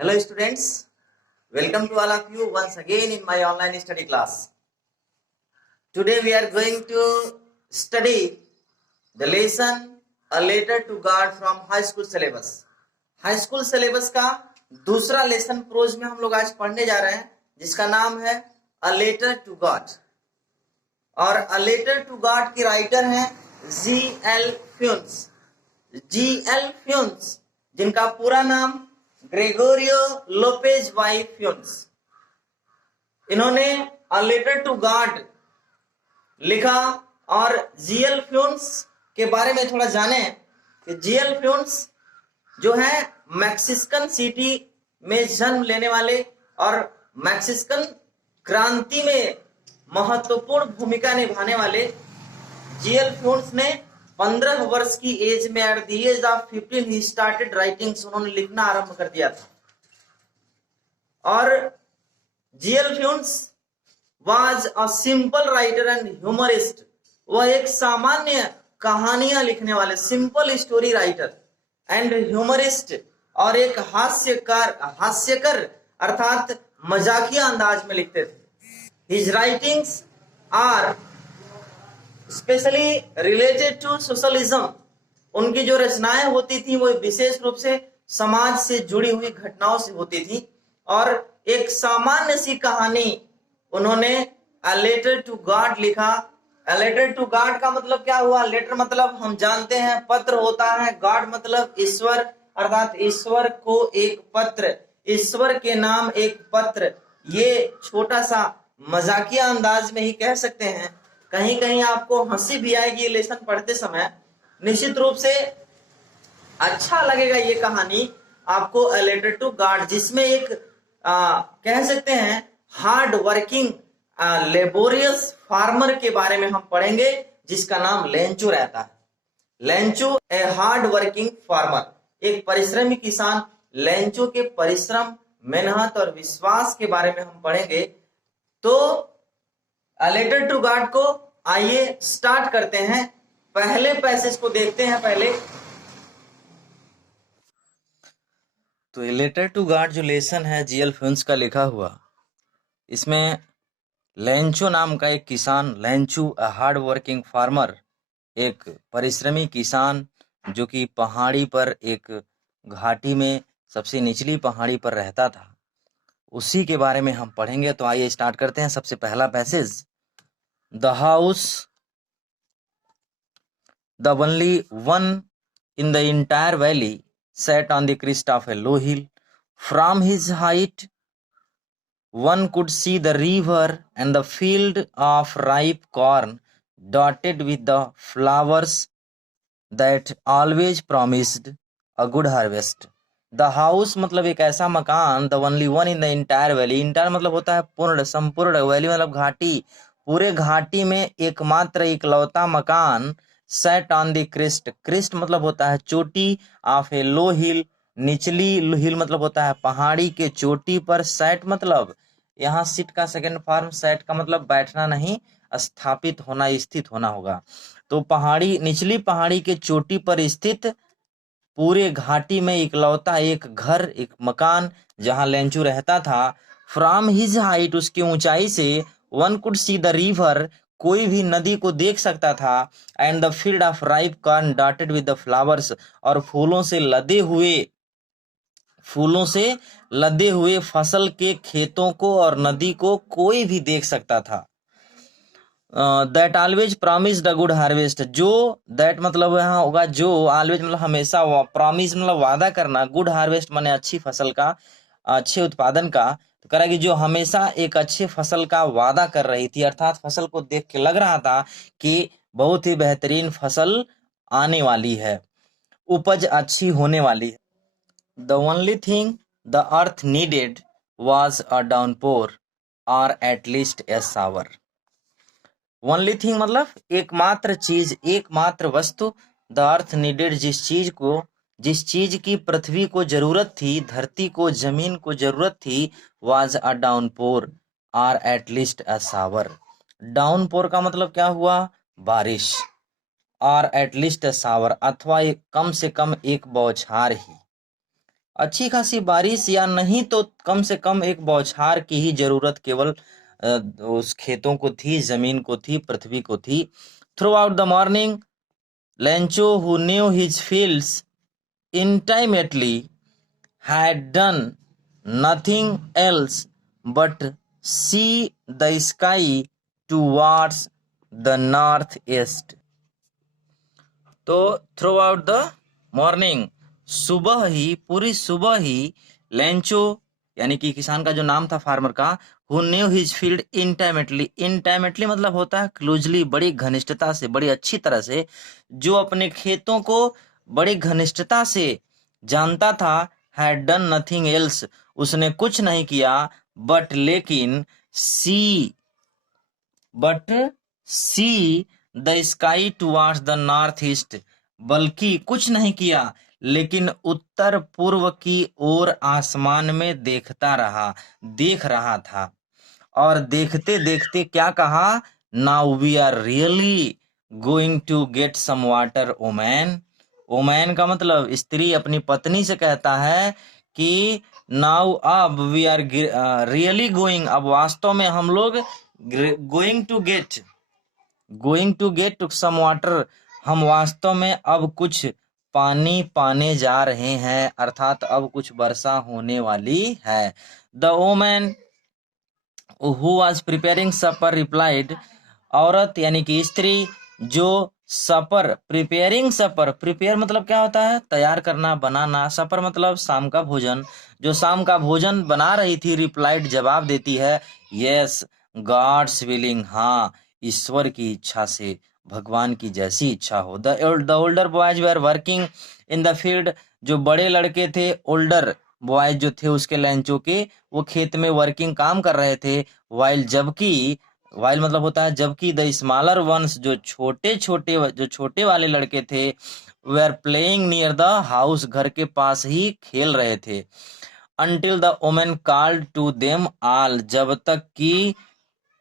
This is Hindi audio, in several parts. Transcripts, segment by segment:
Hello students, welcome to all of you once again in my online study class. Today we are going to study the lesson A Letter to God from High School Syllabus. High School Syllabus का दूसरा लेसन प्रोज में हम लोग आज पढ़ने जा रहे हैं जिसका नाम है A Letter to God. और A Letter to God की राइटर हैं G.L. फ्यून्स. G.L. फ्यून्स जिनका पूरा नाम ग्रेगोरियो लोपेज वाई फ्यून्स. इन्होंने अ लेटर टू गॉड लिखा. और जीएल फ्यून्स के बारे में थोड़ा जाने कि जीएल फ्यून्स जो है मैक्सिकन सिटी में जन्म लेने वाले और मैक्सिकन क्रांति में महत्वपूर्ण भूमिका निभाने वाले जीएल फ्यून्स ने 15 वर्ष की एज में at the age of 15 he started writings. उन्होंने लिखना आरंभ कर दिया था. और GL Funes was a simple writer and humorist. वह एक सामान्य कहानियां लिखने वाले simple story writer and humorist और एक हास्यकर अर्थात मजाकिया अंदाज में लिखते थे. His writings are specially related to socialism. उनकी जो रचनाएं होती थी वो विशेष रूप से समाज से जुड़ी हुई घटनाओं से होती थी. और एक सामान्य सी कहानी उन्होंने अ लेटर टू गॉड लिखा. अ लेटर टू गॉड का मतलब क्या हुआ? लेटर मतलब हम जानते हैं पत्र होता है. गॉड मतलब ईश्वर अर्थात ईश्वर को एक पत्र, ईश्वर के नाम एक पत्र. ये छोटा सा मजाकिया अंदाज में ही कह सकते हैं. कहीं कहीं आपको हंसी भी आएगी लेसन पढ़ते समय. निश्चित रूप से अच्छा लगेगा ये कहानी आपको अ लेटर टू गॉड, जिसमें एक कह सकते हैं हार्ड वर्किंग लेबोरियस फार्मर के बारे में हम पढ़ेंगे जिसका नाम लेंचो रहता है. Lencho a hard working farmer, एक परिश्रमी किसान. लेंचो के परिश्रम, मेहनत और विश्वास के बारे में हम पढ़ेंगे. तो अ लेटर टू गॉड को आइए स्टार्ट करते हैं. पहले पैसेज को देखते हैं पहले. तो ए लेटर टू गॉड जो लेसन है जीएल फ्यून्स का लिखा हुआ, इसमें लेंचो नाम का एक किसान, Lencho a hard working farmer, एक परिश्रमी किसान जो कि पहाड़ी पर एक घाटी में सबसे निचली पहाड़ी पर रहता था, उसी के बारे में हम पढ़ेंगे. तो आइए स्टार्ट करते हैं. सबसे पहला passage. The house, the only one in the entire valley, sat on the crest of a low hill. From his height, one could see the river and the field of ripe corn dotted with the flowers that always promised a good harvest. The house मतलब एक ऐसा मकान, the only one in the entire valley. entire मतलब होता है पूर्ण, संपूर्ण. वैली मतलब घाटी, पूरे घाटी में एकमात्र इकलौता मकान. Set on the crest, crest मतलब होता है चोटी, ऑफ ए लो हिल, निचली. हिल मतलब होता है पहाड़ी के चोटी पर. सेट मतलब यहाँ सिट का सेकंड फॉर्म, सेट का मतलब बैठना नहीं, स्थापित होना, स्थित होना होगा. तो पहाड़ी, निचली पहाड़ी के चोटी पर स्थित पूरे घाटी में इकलौता एक घर, एक मकान जहां लेंचू रहता था. फ्रॉम हिज हाइट, उसकी ऊंचाई से, one could see the river, कोई भी नदी को देख सकता था. And the field of ripe corn dotted with the flowers, और फूलों से लदे हुए फसल के खेतों को और नदी को कोई भी देख सकता था. That always promised a good harvest, जो दैट मतलब यहाँ होगा जो, ऑलवेज मतलब हमेशा, प्रॉमिस मतलब वादा करना, गुड हार्वेस्ट माने अच्छी फसल का, अच्छे उत्पादन का. तो कह रहा कि जो हमेशा एक अच्छे फसल का वादा कर रही थी, अर्थात फसल को देख के लग रहा था कि बहुत ही बेहतरीन फसल आने वाली है, उपज अच्छी होने वाली है. The only thing the earth needed was a downpour और at least a shower. Only thing मतलब एकमात्र चीज, एकमात्र वस्तु. द अर्थ नीडेड, जिस चीज की पृथ्वी को जरूरत थी, धरती को, जमीन को जरूरत थी, वाज अ डाउनपोर और at least a shower. Downpour का मतलब क्या हुआ? बारिश. और एट लीस्ट अ शावर, अथवा कम से कम एक बौछार ही. अच्छी खासी बारिश या नहीं तो कम से कम एक बौछार की ही जरूरत केवल उस खेतों को थी, जमीन को थी, पृथ्वी को थी। Through out the morning Lencho who knew his fields intimately had done nothing else but see the sky towards the northeast. तो थ्रू आउट द मॉर्निंग, सुबह ही, पूरी सुबह ही लेंचो यानी कि किसान का जो नाम था फार्मर का, हु न्यू हिज फील्ड इंटाइमेटली, इंटाइमेटली मतलब होता है क्लोजली, बड़ी घनिष्ठता से, बड़ी अच्छी तरह से, जो अपने खेतों को बड़ी घनिष्ठता से जानता था, हैड डन नथिंग एल्स, उसने कुछ नहीं किया, बट लेकिन see but see the sky towards the north east, बल्कि कुछ नहीं किया लेकिन उत्तर पूर्व की ओर आसमान में देख रहा था। और देखते देखते क्या कहा, now we are really going to get some water woman. Woman का मतलब स्त्री अपनी पत्नी से कहता है कि नाउ अब वी आर रियली गोइंग, अब वास्तव में हम लोग going to get some water, हम वास्तव में अब कुछ पानी पाने जा रहे हैं, अर्थात अब कुछ वर्षा होने वाली है। The woman who was preparing supper replied, औरत यानी कि स्त्री जो सपर, प्रिपेयरिंग सपर, प्रिपेयर मतलब क्या होता है, तैयार करना, बनाना, सपर मतलब शाम का भोजन, जो शाम का भोजन बना रही थी, रिप्लाइड जवाब देती है, यस गॉड्स विलिंग, हाँ ईश्वर की इच्छा से, भगवान की जैसी इच्छा हो। The older boys were working in the field, जो बड़े लड़के थे, ओल्डर बॉयज जो थे उसके लैंचो के, वो खेत में वर्किंग काम कर रहे थे। वाइल मतलब होता है जबकि, द स्मॉलर वंस जो छोटे वाले लड़के थे, वे are playing near the house, घर के पास ही खेल रहे थे। Until the women called to them all, जब तक कि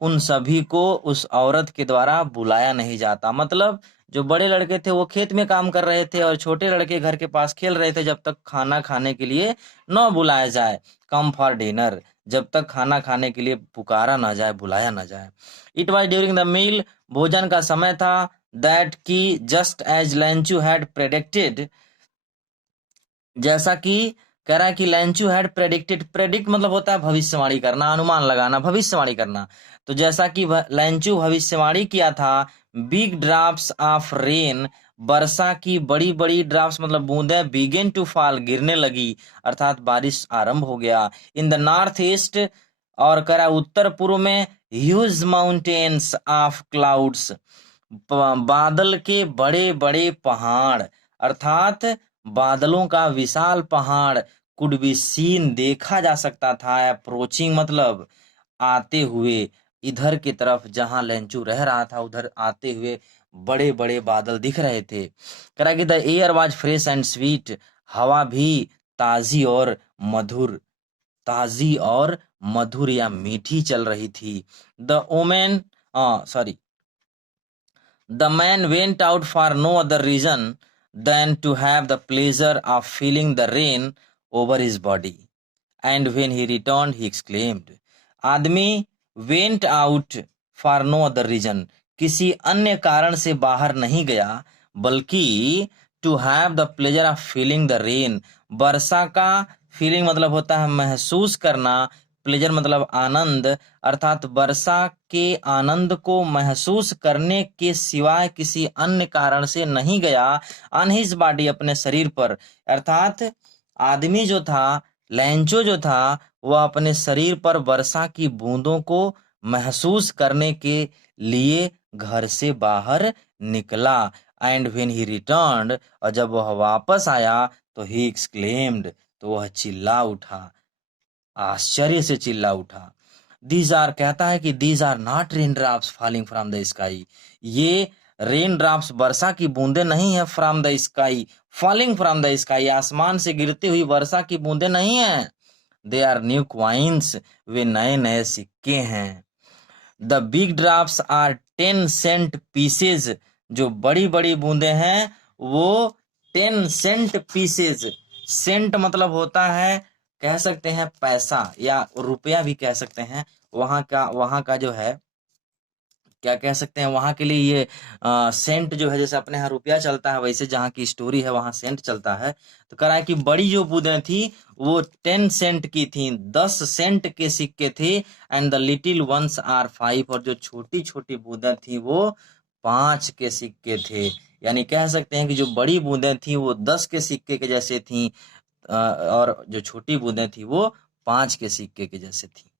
उन सभी को उस औरत के द्वारा बुलाया नहीं जाता। मतलब जो बड़े लड़के थे वो खेत में काम कर रहे थे और छोटे लड़के घर के पास खेल रहे थे, जब तक खाना खाने के लिए न बुलाया जाए, कम फॉर डिनर, जब तक खाना खाने के लिए पुकारा ना जाए, बुलाया ना जाए। It was during the meal, भोजन का समय था, दैट की just as Lencho had predicted, जैसा कि कह रहा है कि लेंचू हैड प्रेडिक्टेड, प्रेडिक्ट मतलब होता है भविष्यवाणी करना, अनुमान लगाना, भविष्यवाणी करना। तो जैसा कि लेंचू भविष्यवाणी किया था, बिग ड्रॉप्स ऑफ रेन, वर्षा की बड़ी बड़ी ड्रॉप्स मतलब बूंदें, बिगिन टू फॉल, गिरने लगी, अर्थात बारिश आरंभ हो गया। इन द नॉर्थ ईस्ट, और कह रहा उत्तर पूर्व में, ह्यूज माउंटेन्स ऑफ क्लाउड्स, बादल के बड़े बड़े पहाड़, अर्थात बादलों का विशाल पहाड़, कुड बी सीन, देखा जा सकता था, अप्रोचिंग मतलब आते हुए, इधर की तरफ जहां लेंचू रह रहा था उधर आते हुए बड़े बड़े बादल दिख रहे थे। कह कि the air was fresh and sweet, हवा भी ताजी और मधुर, या मीठी चल रही थी। The woman sorry The man went out for no other reason than to have the pleasure of feeling the rain over his body. And when he returned, he exclaimed, आदमी went out for no other reason, किसी अन्य कारण से बाहर नहीं गया, बल्कि to have the pleasure of feeling the rain, वर्षा का फीलिंग मतलब होता है महसूस करना, प्लेजर मतलब आनंद, अर्थात वर्षा के आनंद को महसूस करने के सिवाय किसी अन्य कारण से नहीं गया, ऑन हिज बॉडी, अपने शरीर पर, अर्थात आदमी जो था, लेंचो जो था, वह अपने शरीर पर वर्षा की बूंदों को महसूस करने के लिए घर से बाहर निकला। एंड व्हेन ही रिटर्न्ड, और जब वह वापस आया तो ही एक्सक्लेम्ड, तो वह चिल्ला उठा, आश्चर्य से चिल्ला उठा। दीज आर, कहता है कि these are not rain drops falling from the sky, ये रेन ड्रॉप्स वर्षा की बूंदे नहीं है, from the sky, falling from the sky, आसमान से गिरती हुई वर्षा की बूंदे नहीं है। दे आर न्यू क्वाइंस, वे नए नए सिक्के हैं। The big drops are 10 cent pieces, जो बड़ी बड़ी बूंदे हैं वो 10 सेंट पीसेज, सेंट मतलब होता है, कह सकते हैं पैसा या रुपया भी कह सकते हैं। वहाँ का जो है क्या कह सकते हैं, वहाँ के लिए ये सेंट जो है, जैसे अपने यहाँ रुपया चलता है वैसे जहाँ की स्टोरी है वहाँ सेंट चलता है। तो कह रहा है कि बड़ी जो बूंदें थी वो 10 सेंट की थी, 10 सेंट के सिक्के थे। And the little ones are 5, और जो छोटी छोटी बूंदें थी वो 5 के सिक्के थे। यानी कह सकते हैं कि जो बड़ी बूंदें थी वो 10 के सिक्के के जैसे थी, और जो छोटी बूंदें थी वो 5 के सिक्के के जैसे थी।